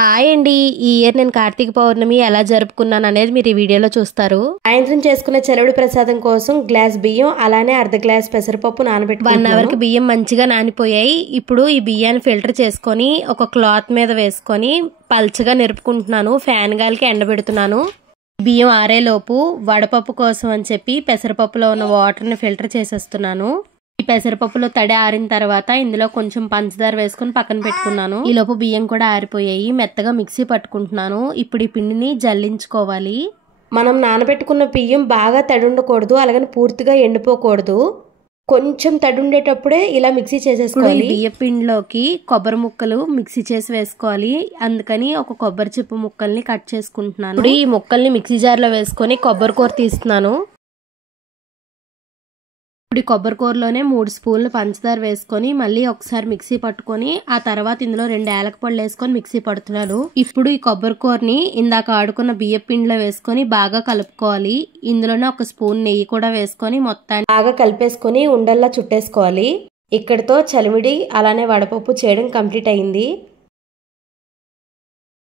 Hi అండి. ఈ year నేను కార్తీక పౌర్ణమి ఎలా జరుపుకున్నాను అనేది మీరు ఈ వీడియోలో చూస్తారు. సాయంత్రం చేసుకునే చెరువుడి ప్రసాదం కోసం గ్లాస్ బియ్యం అలానే అర్ధ గ్లాస్ పెసరపప్పు నానబెట్టుకున్నాను. 1 అవర్కి బియ్యం మంచిగా నానిపోయాయి. ఇప్పుడు ఈ బియ్యాన్ని ఫిల్టర్ చేసుకొని ఒక క్లాత్ మీద వేసుకొని పల్చగా నిరుపుకుంటున్నాను. ఫ్యాన్ గాలికి ఎండబెడుతున్నాను. బియ్యం ఆరేలోపు వడపప్పు కోసం అని చెప్పి పెసరపప్పులో ఉన్న వాటర్ని ఫిల్టర్ చేసేస్తున్నాను. ఈ పెసరపప్పులో తడి ఆరిన తర్వాత ఇందులో కొంచెం పంచదార వేసుకుని పక్కన పెట్టుకున్నాను. ఈ లోపు బియ్యం కూడా ఆరిపోయాయి. మెత్తగా మిక్సీ పట్టుకుంటున్నాను. ఇప్పుడు ఈ పిండిని జల్లించుకోవాలి. మనం నానబెట్టుకున్న బియ్యం బాగా తడి ఉండకూడదు, అలాగని పూర్తిగా ఎండిపోకూడదు. కొంచెం తడి ఉండేటప్పుడే ఇలా మిక్సీ చేసేసుకోవాలి. బియ్య పిండిలోకి కొబ్బరి ముక్కలు మిక్సీ చేసి వేసుకోవాలి. అందుకని ఒక కొబ్బరి చిప్ప ముక్కల్ని కట్ చేసుకుంటున్నాను. ఇప్పుడు ఈ ముక్కల్ని మిక్సీ జార్లో వేసుకొని కొబ్బరి కూర తీస్తున్నాను. ఇప్పుడు కొబ్బరి కూరలోనే 3 స్పూన్లు పంచదార వేసుకొని మళ్ళీ ఒకసారి మిక్సీ పట్టుకొని ఆ తర్వాత ఇందులో 2 యాలక పళ్ళు వేసుకొని మిక్సీ పడుతున్నాను. ఇప్పుడు ఈ కొబ్బరి కూరని ఇందాక ఆడుకున్న బియ్య పిండిలో వేసుకొని బాగా కలుపుకోవాలి. ఇందులోనే 1 స్పూన్ నెయ్యి కూడా వేసుకొని మొత్తాన్ని బాగా కలిపేసుకొని ఉండల్లా చుట్టేసుకోవాలి. ఇక్కడితో చలిమిడి అలానే వడపప్పు చేయడం కంప్లీట్ అయింది.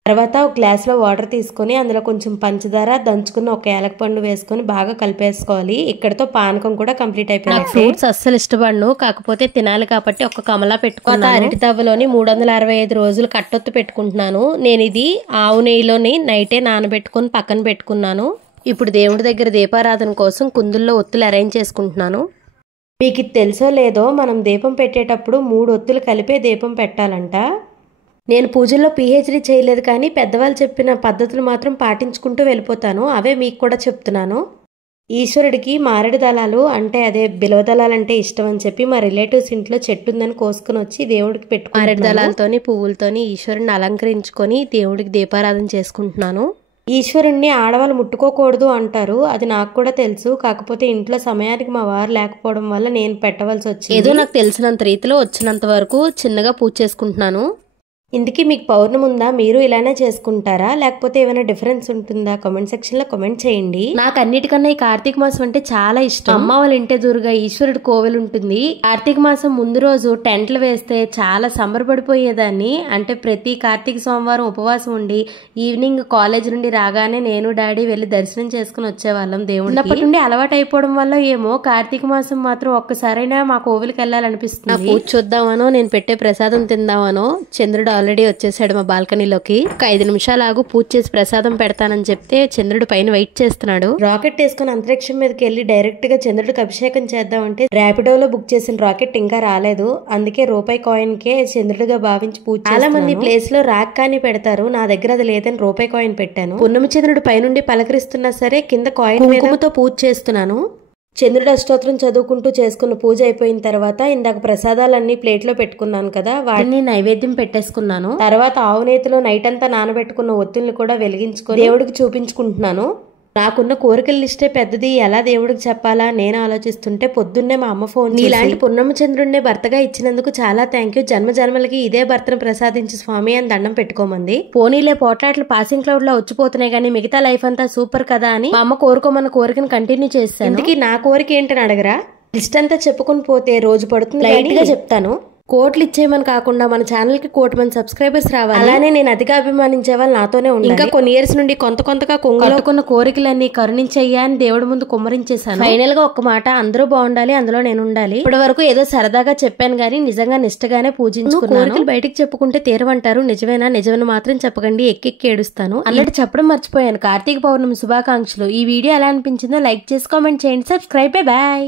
తర్వాత ఒక గ్లాస్లో వాటర్ తీసుకొని అందులో కొంచెం పంచదార దంచుకున్న 1 యాలక పండు వేసుకొని బాగా కలిపేసుకోవాలి. ఇక్కడతో పానకం కూడా కంప్లీట్ అయిపోయింది. ఫ్రూట్స్ అస్సలు ఇష్టపడను, కాకపోతే తినాలి కాబట్టి ఒక కమలా పెట్టుకున్నాను. అరటి తవ్వలోని 365 రోజులు కట్టొత్తు పెట్టుకుంటున్నాను. నేను ఇది ఆవు నెయ్యిలోని నైటే నానబెట్టుకుని పక్కన పెట్టుకున్నాను. ఇప్పుడు దేవుడి దగ్గర దీపారాధన కోసం కుందుల్లో ఒత్తులు అరేంజ్ చేసుకుంటున్నాను. మీకు ఇది తెలుసో లేదో, మనం దీపం పెట్టేటప్పుడు 3 ఒత్తులు కలిపే దీపం పెట్టాలంట. నేను పూజల్లో పిహెచ్డి చేయలేదు, కానీ పెద్దవాళ్ళు చెప్పిన పద్ధతులు మాత్రం పాటించుకుంటూ వెళ్ళిపోతాను. అవే మీకు కూడా చెప్తున్నాను. ఈశ్వరుడికి మారేడు దళాలు అంటే అదే బిలవ దళాలు అంటే ఇష్టం అని చెప్పి మా రిలేటివ్స్ ఇంట్లో చెట్టు ఉందని కోసుకుని వచ్చి దేవుడికి పెట్టుకుని మారేడు దళాలతోని పువ్వులతోని ఈశ్వరుని అలంకరించుకొని దేవుడికి దీపారాధన చేసుకుంటున్నాను. ఈశ్వరుణ్ణి ఆడవాళ్ళు ముట్టుకోకూడదు అంటారు, అది నాకు కూడా తెలుసు. కాకపోతే ఇంట్లో సమయానికి మా వారు లేకపోవడం వల్ల నేను పెట్టవలసి వచ్చింది. ఏదో నాకు తెలిసినంత రీతిలో వచ్చినంత వరకు చిన్నగా పూజ చేసుకుంటున్నాను. ఇందుకీ మీకు పౌర్ణమి ఉందా? మీరు ఇలానే చేసుకుంటారా, లేకపోతే ఏమైనా డిఫరెన్స్ ఉంటుందా? కామెంట్ సెక్షన్ లో కామెంట్ చేయండి. నాకు అన్నిటికన్నా ఈ కార్తీక మాసం అంటే చాలా ఇష్టం. అమ్మ వాళ్ళ ఇంటి ఎదురుగా ఈశ్వరుడి కోవెలు ఉంటుంది. కార్తీక మాసం ముందు రోజు టెంట్లు వేస్తే చాలా సంబరపడిపోయేదాన్ని. అంటే ప్రతి కార్తీక సోమవారం ఉపవాసం ఉండి ఈవినింగ్ కాలేజ్ నుండి రాగానే నేను డాడీ వెళ్లి దర్శనం చేసుకుని వచ్చేవాళ్ళం దేవుడికి. అప్పటి నుండి అలవాటు అయిపోవడం వల్ల ఏమో కార్తీక మాసం మాత్రం ఒక్కసారైనా మా కోవెలకి వెళ్ళాలనిపిస్తుంది. పూజ చూద్దామనో నేను పెట్టే ప్రసాదం తిందామనో చంద్రుడు ఆల్రెడీ వచ్చేసాడు మా బాల్కనీలోకి. ఒక 5 నిమిషాలు ఆగు, పూజ చేసి ప్రసాదం పెడతానని చెప్తే చంద్రుడు పైన వెయిట్ చేస్తున్నాడు. రాకెట్ వేసుకుని అంతరిక్షం మీదకి వెళ్లి డైరెక్ట్ గా చంద్రుడికి అభిషేకం చేద్దామంటే ర్యాపిడోలో బుక్ చేసిన రాకెట్ ఇంకా రాలేదు. అందుకే రూపాయి కాయిన్ కే చంద్రుడిగా భావించి పూజ. చాలా మంది ప్లేస్ లో రాక్ కానీ పెడతారు, నా దగ్గర అది లేదని రూపాయి కాయిన్ పెట్టాను. పున్నమి చంద్రుడు పైనుండి పలకరిస్తున్నా సరే కింద కాయిన్ మీదతో పూజ చేస్తున్నాను. చంద్రుడు అష్టోత్తరం చదువుకుంటూ చేసుకున్న పూజ అయిపోయిన తర్వాత ఇందాక ప్రసాదాలన్నీ ప్లేట్ లో పెట్టుకున్నాను కదా, వాటిని నైవేద్యం పెట్టేసుకున్నాను. తర్వాత ఆవు నేతిలో నైట్ అంతా నానబెట్టుకున్న ఒత్తుల్ని కూడా వెలిగించుకొని దేవుడికి చూపించుకుంటున్నాను. నాకున్న కోరికల లిస్టే పెద్దది, ఎలా దేవుడికి చెప్పాలా నేను ఆలోచిస్తుంటే పొద్దున్నే మా అమ్మ ఫోన్ చేసి, ఇలాంటి పున్నమ చంద్రుడినే భర్తగా ఇచ్చినందుకు చాలా థ్యాంక్ యూ, జన్మ జన్మలకి ఇదే భర్తను ప్రసాదించి స్వామి అని దండం పెట్టుకోమంది. పోనీలే పోట్లాట్లు పాసింగ్ క్లౌడ్ లో వచ్చిపోతున్నాయి కానీ మిగతా లైఫ్ అంతా సూపర్ కదా అని మా అమ్మ కోరుకోమన్న కోరికను కంటిన్యూ చేస్తాను. ఇందుకీ నా కోరిక ఏంటని అడగరా? లిస్ట్ అంతా చెప్పుకుని పోతే రోజు పడుతుంది. లైట్ గా చెప్తాను. కోట్లు ఇచ్చేయమని కాకుండా మన ఛానల్ కి 1,00,000 మంది సబ్స్క్రైబర్స్ రావాలి. అలానే నేను అతిగా అభిమానించే వాళ్ళు నాతోనే ఉండాలి. ఇంకా కొన్ని ఇయర్స్ నుండి కొంతగా కొంగలుకున్న కోరికలన్నీ కరుణించయ్యా అని దేవుడి ముందు కుమ్మరించేశాను. ఫైనల్ గా ఒక్క మాట, అందరూ బాగుండాలి, అందులో నేను ఉండాలి. ఇప్పటి వరకు ఏదో సరదాగా చెప్పాను గానీ నిజంగా నిష్టగానే పూజించుకున్నాను. కోరికలు బయటికి చెప్పుకుంటే తీరవంటారు, నిజమేనా? నిజమని మాత్రం చెప్పకండి, ఎక్కెక్కి ఏడుస్తాను. అన్నట్టు చెప్పడం మర్చిపోయాను. కార్తీక పౌర్ణమి శుభాకాంక్షలు. ఈ వీడియో ఎలా అనిపించిందో లైక్ చేసి కామెంట్ చేయండి. సబ్స్క్రైబ్. బాయ్.